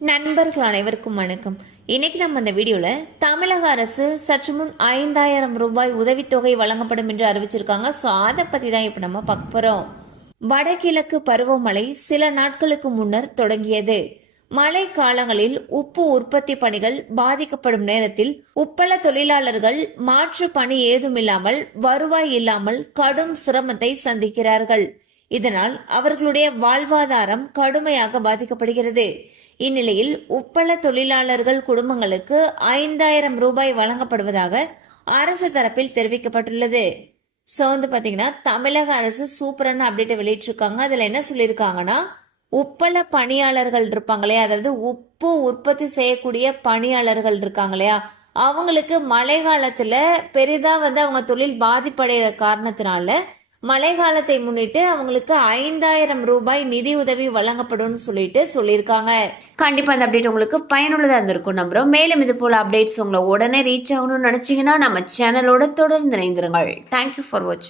நண்பர்கள் அனைவருக்கும் வணக்கம். இன்னைக்கு நம்ம இந்த வீடியோல தமிழக அரசு சற்று முன் 5000 ரூபாய் உதவித்தொகை வழங்கப்படும் என்று அறிவிச்சிருக்காங்க. ஸோ அதை பத்தி தான் இப்ப நம்ம பார்க்க போறோம். வடகிழக்கு பருவமழை சில நாட்களுக்கு முன்னர் தொடங்கியது. மழை காலங்களில் உப்பு உற்பத்தி பணிகள் பாதிக்கப்படும் நேரத்தில் உப்பள தொழிலாளர்கள் மாற்று பணி ஏதுமில்லாமல் வருவாய் இல்லாமல் கடும் சிரமத்தை சந்திக்கிறார்கள். இதனால் அவர்களுடைய வாழ்வாதாரம் கடுமையாக பாதிக்கப்படுகிறது. இந்நிலையில் உப்பள தொழிலாளர்கள் குடும்பங்களுக்கு 5000 ரூபாய் வழங்கப்படுவதாக அரசு தரப்பில் தெரிவிக்கப்பட்டுள்ளது. ஸோ பாத்தீங்கன்னா தமிழக அரசு சூப்பரான அப்டேட்டை வெளியிட்டிருக்காங்க. அதுல என்ன சொல்லியிருக்காங்கன்னா, உப்பள பணியாளர்கள் இருப்பாங்க இல்லையா, அதாவது உப்பு உற்பத்தி செய்யக்கூடிய பணியாளர்கள் இருக்காங்க இல்லையா, அவங்களுக்கு மழை காலத்துல பெரிதா அவங்க தொழில் பாதிப்படைகிற காரணத்தினால மழை காலத்தை முன்னிட்டு அவங்களுக்கு 5000 ரூபாய் நிதி உதவி வழங்கப்படும் சொல்லியிருக்காங்க. கண்டிப்பா அந்த அப்டேட் உங்களுக்கு பயனுள்ளதா இருந்திருக்கும் நம்புறோம். மேலும் இது போல அப்டேட்ஸ் உங்களை உடனே ரீச் ஆகணும்னு நினைச்சீங்கன்னா நம்ம சேனலோட தொடர்ந்து இணைந்திருங்கள். தேங்க்யூ ஃபார் வாட்சிங்.